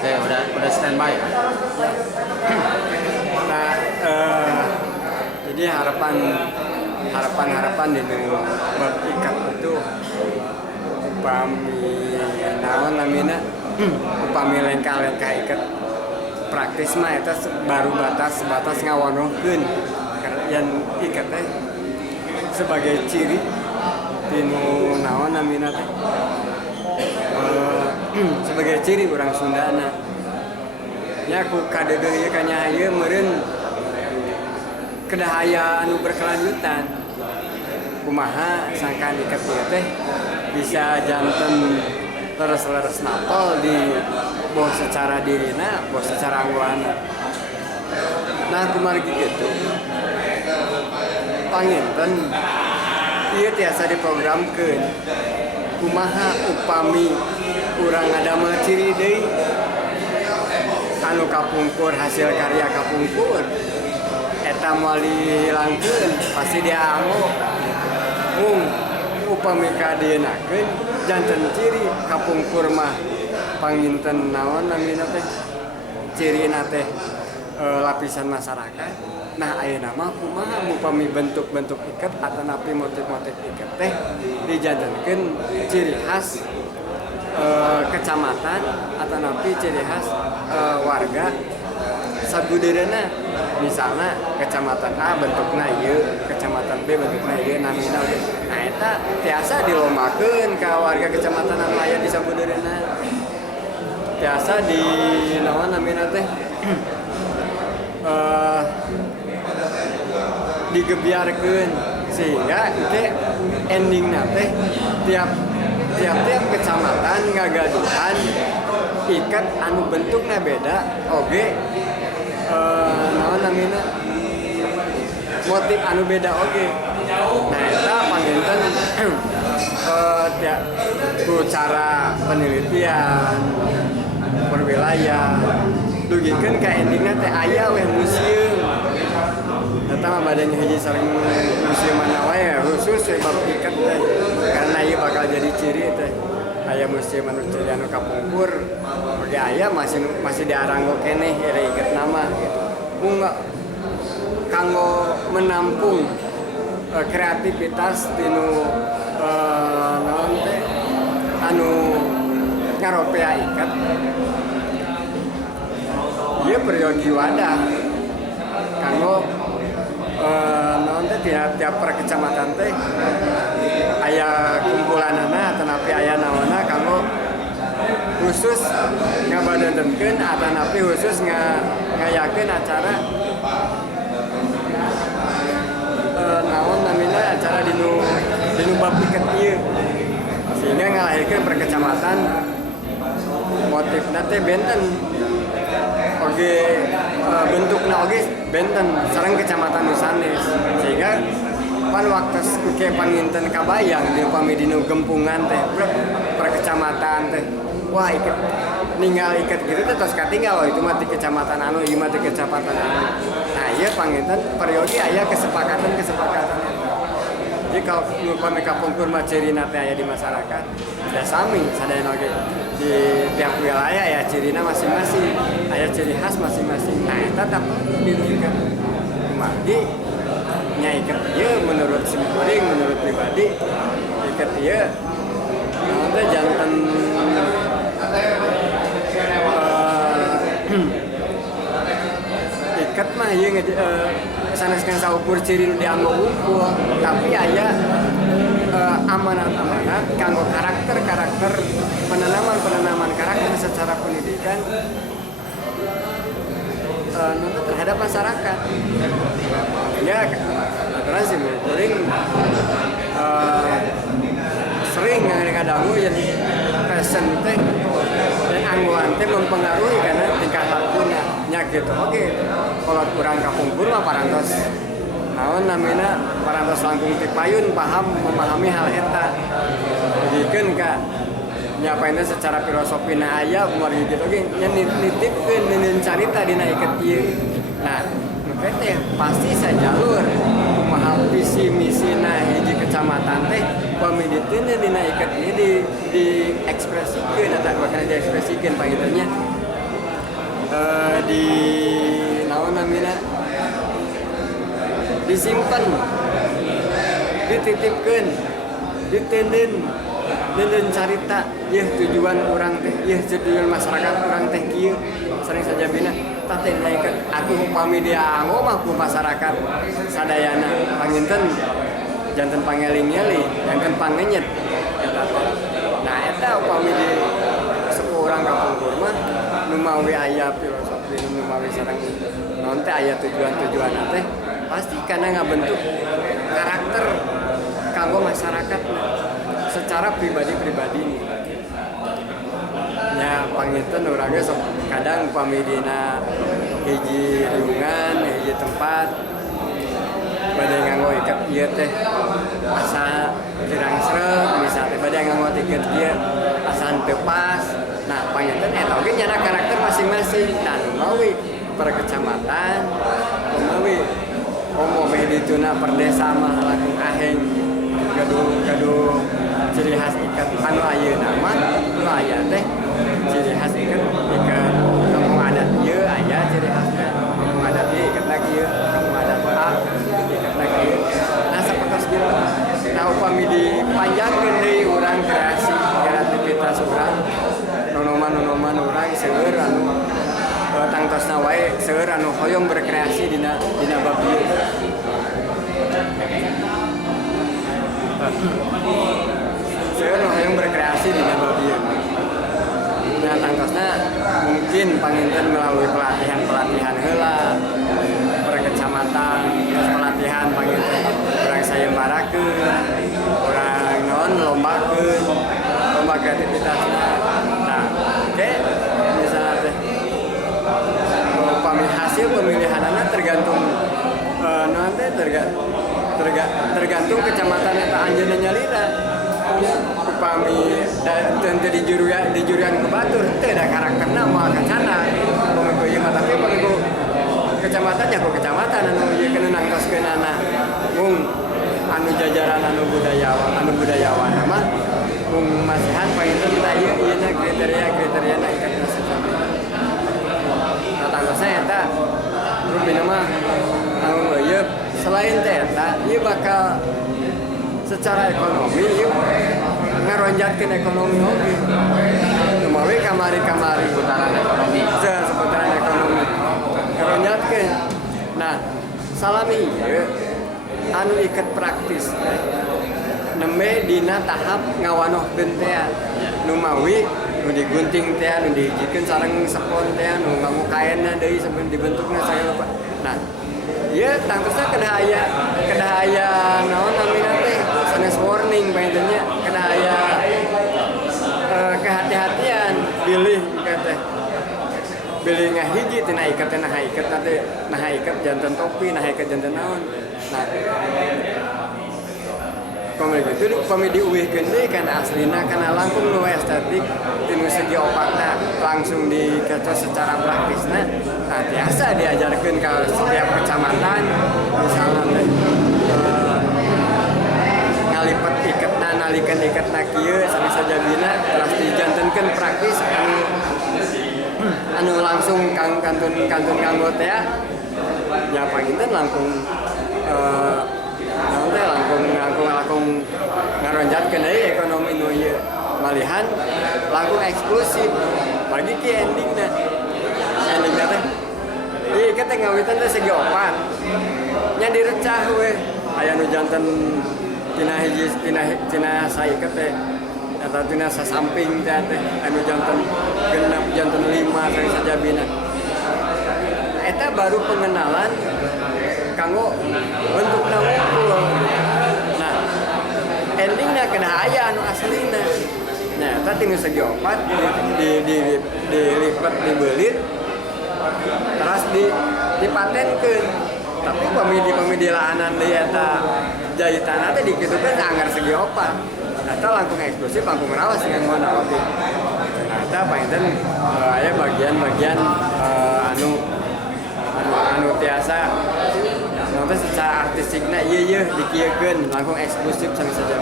Oke, udah standby. Nah, jadi harapan di bab ikat itu upami naon namina upami lengkah-lengkah ikat praktis mah eta baru sebatas ngawanuhkeun yang ikat teh sebagai ciri tinu naon namina teh sebagai ciri orang Sundana nya ku kadeudeung ieu kanya ieu meureun kedahaya anu berkelanjutan kumaha sangkan ikat ieu teh bisa janten leres-leres napol di boh secara dirina, boh secara anggota. Nah kumargi gitu panginten ieu tiasa diprogramkeun kumaha upami urang ngadamel ciri deui anu kapungkur hasil karya kapungkur eta moal dihilangkeun pasti dianggo upami kadienakeun janten ciri kapungkur mah panginten naon namina teh cirina teh lapisan masyarakat. Nah ayeuna mah kumaha upami bentuk-bentuk iket atanapi motif-motif iket teh dijantenkeun ciri khas kecamatan atanapi ciri khas warga sabudeurana. Misalnya kecamatan A bentukna ieu, kecamatan B bentukna ieu, namina ieu. Nah eta tiasa dilomakeun ka warga kecamatan anu aya di sabudeurana. Tiasa di naon namina teh digebiarkeun sehingga teh endingna teh tiap kecamatan ngagaduhan ikat anu bentukna beda oge naon namina motif anu beda oge. Nah eta panginten ku cara penelitian perwilayah dugikeun ka endingna teh aya weh museum. Eta mah badannya hiji saling museum mana wae khusus we bab iket teh karena ieu bakal jadi ciri teh. Aya museum anu ciri anu kapungkur oge aya masih diaranggo keneh ere iket nama gitu. Mung kanggo menampung kreativitas tinu naon teh anu ngaropea iket. Ieu peryogi wadah kanggo naon teh tiap per kecamatan teh aya kumpulanana atanapi aya naonna kanggo khusus ngabadantenkeun atanapi khusus ngayakeun acara naon namina acara dinu bab iket ieu sehingga ngalahirkeun per kecamatan motifna teh benten oge bentukna oge benten sareng kecamatan nu sanes sehingga pan waktu ke panginten kabayang di upami dinu gempungan teh per kecamatan teh wah iket ninggal iket gitu teh tos katinggal itu mah di kecamatan anu ieu mah di kecamatan anu. Nah ieu panginten peryogi aya kesepakatan jadi kalau upami kapungkur mah cirina teh aya di masyarakat da sami sadayana oge di tiap wilayah ya cirina masing-masing aya ciri khas masing-masing. Nah eta tetap dirugikan kumaha nya iket ieu menurut simkuring menurut pribadi iket ieu naon teh janten iket mah ieu saneskeun saukur ciri nu dianggo unggul tapi aya amanat-amanat kanggo karakter penanaman karakter secara pendidikan terhadap masyarakat. Ya, aturan sih sering sering ngadangu jadi passion teh dan angguan teh mempengaruhi karena tingkah lakunya nya gitu. Oke, kalau kurang kapungkur mah parantos naon namina parantos langkung ti payun memahami hal eta. Dikeun ka nyapainnya secara filosofina aya kumaha gitu oge nya nitipkeun neun carita dina iket ieu. Nah, teh pasti sajalur kumaha visi misina hiji kecamatan teh pamiditeun dina iket ieu diekspresikeun eta bakal diekspresikeun pangintennya di naon namina disimpan dititipkeun ditenden dan carita ya tujuan orang teh ya tujuan masyarakat orang teh kieu sering saja bina teh naikeun atuh upami dia anggo mah ku masyarakat sadayana panginten janten pangeling-eling janten pangenyet eta teh nah eta upami di suku urang kapungkur mah nu mawi aya filosofi nu mawi sareng naon teh aya tujuan-tujuan teh pasti kana ngabentuk karakter kanggo masyarakat secara pribadi-pribadi nya panginten urangnya sok kadang pamidina hiji riungan hiji tempat bade nganggo ikat ieu teh asa kirang sreg misalnya bade nganggo ikat ieu asa teu pas nah panginten eta oge nyana karakter masing-masing dan mawi per kecamatan mawi komo dituna per desa mah langkung aheng gaduh ciri khas ikat anu ayeuna mah nu aya teh ciri khas ikat kampung adat ieu aya ciri khasna kampung adat ieu ikat lagi ieu kampung adat A ikat lagi ieu nah sapertos kieu nah upami dipanjangkeun deui urang kreativitas urang nonoman urang seueur anu tangtosna wae seueur anu hoyong berkreasi dina bab ieu saya yang berkreasi di Nababian. Nah, tangkosnya mungkin panginten melalui pelatihan heula per kecamatan, terus pelatihan panginten orang sayembarakeun, orang non lomba kreativitasna. Nah, oke, misalnya teh hasil pemilihanana tergantung nanti tergantung kecamatan eta anjeunna nyalira. Upami teu di jurian ke Batur teu da karakterna moal ka sana panggo ieu mah tapi panggo kecamatan nya ku kecamatan anu ieu keun nangtoskeun mung anu jajaran anu budayawan mah mung masihan panginten kita ieu ieuna kriteria ikat sesuatu nah tangtosna eta rupina mah anu ieu selain teh eta ieu bakal secara ekonomi ieu ngaronjatkeun ekonomi oge. Kumawi kamari putaran ekonomi. Seputaran ekonomi. Ngaronjatkeun. Nah, salami ieu anu iket praktis nembe dina tahap ngawanohkeun teh nu mawi nu digunting teh nu dihijikeun sareng sepon teh nu nganggo kaenna deui sampeun dibentukna saya lupa. Nah, ieu tangtosna kedah aya naon namina teh sanes warning paintennya kedah aya kehati-hatian pilih teh pilih ngahiji tina ikat teh nah ikat janten topi nah ikat janten naon nah pamili kitu pamili diuwihkeun deui kana aslina kana langkung nu estetik tinu segi opatna langsung dikecos secara praktisna nah biasa diajarkeun ka setiap kecamatan misalnya teh ngalipet iketna nalikeun iketna kieu sami sajabina terus dijantenkeun praktis anu langsung kantun kanggo teh nya panginten langkung naon teh langkung ngaronjatkeun deui ekonomi nu ieu malihan langkung eksklusif bagi ki endingna teh ieu teh ngawitan teh segi opat nya direcah we aya nu janten tina saiket teh atau tina sasamping teh anu janten genep janten 5 sari sajabina eta baru pengenalan kanggo bentukna wungkul nah endingna kedah aya anu aslina nah eta tinggal segi opat dilipat dibelit terus dipatenkeun tapi pamidilaanan deui eta jahitan teh dikitukeun anggar segi opat eta langkung eksklusif langkung rawas yang mana oke nah eta painten aya bagian-bagian anu tiasa nanti secara artistikna ieu dikieukeun langkung eksklusif sami saja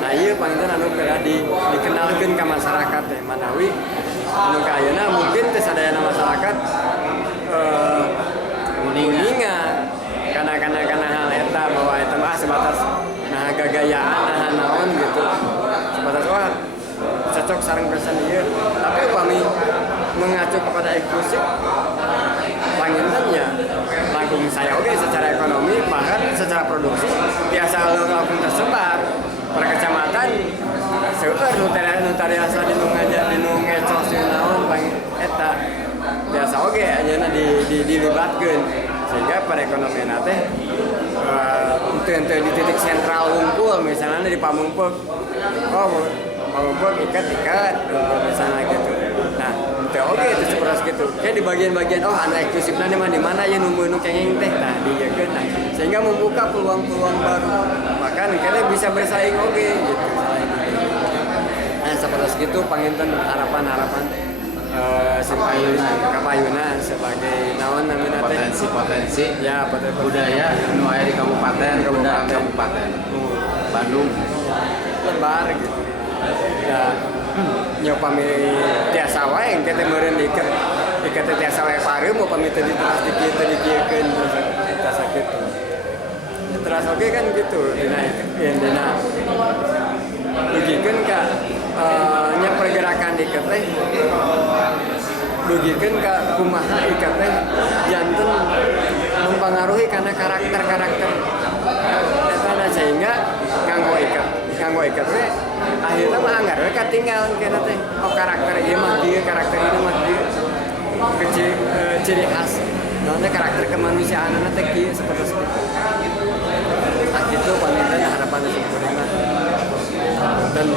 nah ieu painten anu kedah dikenalkeun ka masyarakat teh manawi anu ka ayeuna mungkin teh sadayana masyarakat kebudayaan naon gitu sebatas wah cocok sareng pesan ieu tapi upami mengacu kepada eksklusif panginten ya langkung saya oke secara ekonomi bahkan secara produksi biasa langsung tersebar per kecamatan seueur nu tariasa dinu ngajak dinu ngecos naon bang eta biasa oke ayeuna dilibatkeun sehingga perekonomian teh di titik sentral unggul misalnya di Pamumpuk Pamumpuk ikat misalnya gitu nah itu oke itu seperti gitu kayak di bagian-bagian anu eksklusifnya di mana ya nunggu kenging teh nah dijakeun nah sehingga membuka peluang-peluang baru bahkan kalian bisa bersaing oke gitu nah seperti itu panginten harapan Kapayuna sebagai naon namanya potensi ya potensi budaya nu aya di kabupaten Bandung lebar gitu ya nyopami tiasa wae kita meureun diiket tiasa wae pareum upami teu diteras dikieun tiasa kitu teras oge kan gitu dina dugikeun ka nya pergerakan iket teh dugikeun ka kumaha iket teh janten mempengaruhi karena karakter eta sehingga nganggo iket teh akhirnya mah anggar we katinggalan kana teh karakter ieu mah dieu karakter ieu mah dieu ciri khas naonna karakter kemanusiaanna teh kieu seperti itu nah kitu paminten harapan sakuring dan